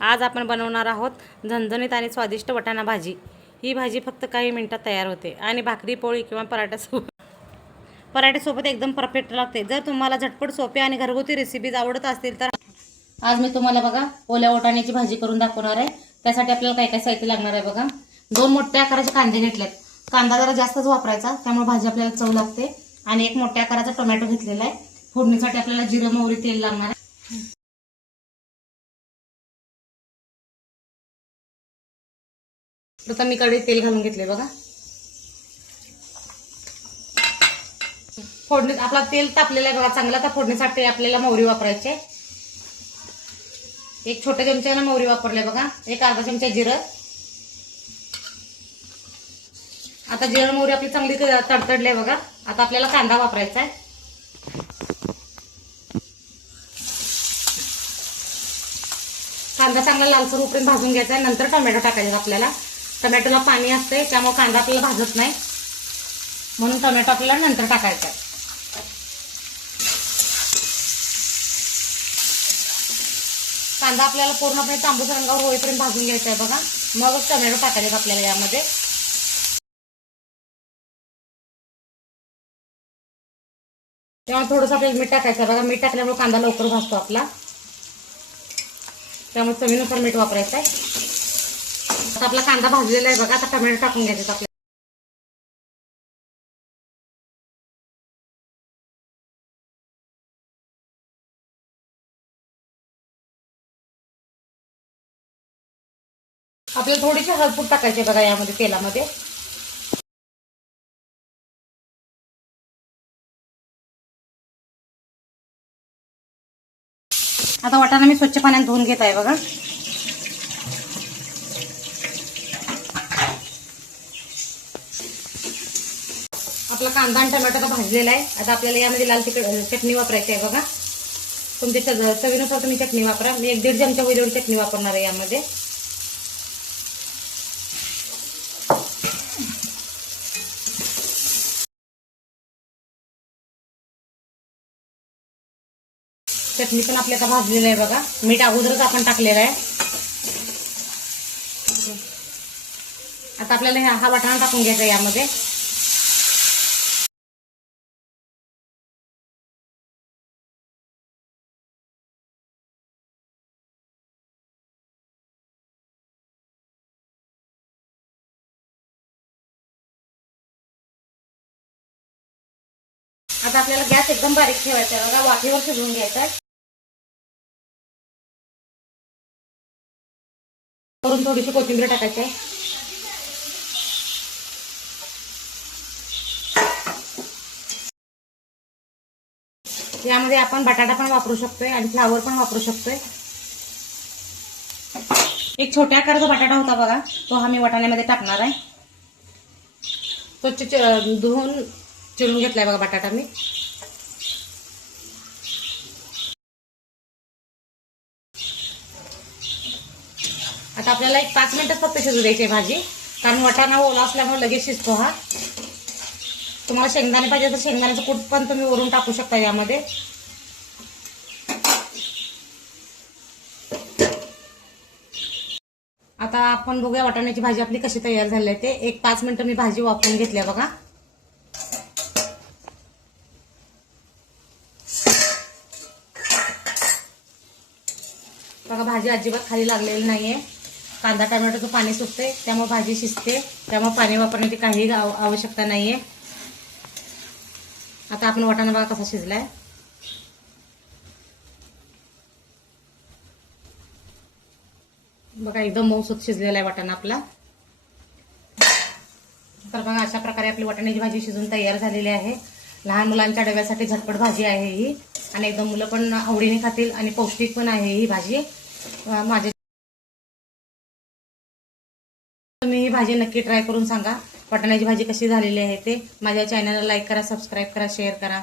आज आपण बनवणार आहोत झणझणीत आणि स्वादिष्ट वाटाणा भाजी। ही भाजी फक्त काही मिनिटात तयार होते आणि भाकरी पोळी किंवा पराठ्यासोबत एकदम परफेक्ट लागते। जर तुम्हाला झटपट सोपे आणि घरगुती रेसिपीज आवडत असतील तर आज मी तुम्हाला बघा ओल्या वाटाण्याची भाजी करून दाखवणार आहे। त्यासाठी आपल्याला काय काय साहित्य लागणार आहे बघा। 2 मोठ्या आकाराचे कांदे घेतलेत। कांदा जरा जास्तच वापरायचा त्यामुळे भाजी आपल्याला चव लागते। आणि 1 मोठ्या आकाराचा टोमॅटो घेतलेला आहे। फोडणीसाठी आपल्याला जिरे मोहरी तेल लागणार आहे। प्रथम मी कढईत तेल घालून घेतले बघा। फोडणीत आपला तेल तापलेला आहे बघा चांगला। तर फोडणीसाठी आपल्याला मोहरी वापरायची। 1 छोट्या चमच्याने मोहरी वापरले बघा। 1 अर्धा चमचा जिरं। आता जिरं मोहरी आपली चांगली तडतडली बघा। आता आपल्याला कांदा वापरायचा आहे। कांदा चांगला लालसर होईपर्यंत भाजून घ्यायचा आहे। नंतर टोमॅटो टाकायचा आपल्याला। टोमॅटोला पाणी असते त्यामुळे कांदा आपल्याला भाजत नाही, म्हणून टोमॅटो आपल्याला नंतर टाकायचा आहे। कांदा आपल्याला पूर्णपणे तांबूस रंगावर होईपर्यंत भाजून घ्यायचा आहे बघा। मग टोमॅटो टाकायचे आपल्याला यामध्ये। तेव्हा थोडंसं आपल्याला मीठ टाकायचं बघा। मीठ टाकल्यामुळे कांदा लवकर भाजतो आपला, त्यामुळे चवीनुसार मीठ वापरायचं आहे। आता आपला कांदा भाजलेला आहे बघा। आता टोमॅटो टाकून घ्यायचे आपल्याला। आपल्याला थोडीशी हळद टाकायची बघा यामध्ये तेलामध्ये। आता वाटाणा मी स्वच्छ पाण्यात धुवून घेत आहे बघा। आपला कांदा आणि टोमॅटो भाजलेला आहे। आता आपल्याला यामध्ये लाल चटणी वापरायची आहे बघा। तुमच्या चवीनुसार तुम्ही चटणी वापरा। मी 1-1.5 चमचा वेगळी चटणी वापरणार आहे यामध्ये। चटणी पण आपल्या आता भाजलेली आहे बघा। मीठ अगोदरच आपण टाकलेलं आहे। आता आपल्याला हा वाटाणा टाकून घ्यायचा यामध्ये। आता आपल्याला गॅस एकदम बारीक ठेवायचा आहे बघा। वाफेवर शिजवून घ्यायचा आहे। वरून थोडीशी कोथिंबीर टाकायची आहे। यामध्ये आपण बटाटा पण वापरू शकतोय आणि फ्लावर पण वापरू शकतोय। 1 छोट्या आकाराचा बटाटा होता बघा, तो हा मी वाटाण्यामध्ये टाकणार आहे। स्वच्छ धुवून चिरून घेतलाय बघा बटाटा मी। आता आपल्याला 5 मिनिटच फक्त शिजू द्यायची भाजी, कारण वाटाणा ओला असल्यामुळे लगेच शिजतो हा। तुम्हाला शेंगदाणे पाहिजे तर शेंगदाण्याचं कूट पण तुम्ही वरून टाकू शकता यामध्ये। आता आपण बघूया वाटाण्याची भाजी आपली कशी तयार झाली आहे ते। 1-5 मिनिटं मी भाजी वाफवून घेतली बघा। बघा भाजी अजिबात खाली लागलेली नाहीये। कांदा टोमॅटोचं पाणी सुटते त्यामुळे भाजी शिजते, त्यामुळे पाणी वापरण्याची काही आवश्यकता नाहीये। आता आपण वाटाणा बघा कसा शिजलाय। बघा एकदम मऊसूत शिजलेला आहे वाटाणा आपला। तर बघा अशा प्रकारे आपली वाटाण्याची भाजी शिजून तयार झालेली आहे। लहान मुलांच्या डब्यासाठी झटपट भाजी आहे ही, आणि एकदम मुलं पण आवडीने खातील आणि पौष्टिक पण आहे ही भाजी। तुम्ही ही भाजी नक्की ट्राय करून सांगा वाटाण्याची भाजी कशी झालेली आहे ते। माझ्या चॅनलला लाईक करा, सबस्क्राईब करा, शेअर करा।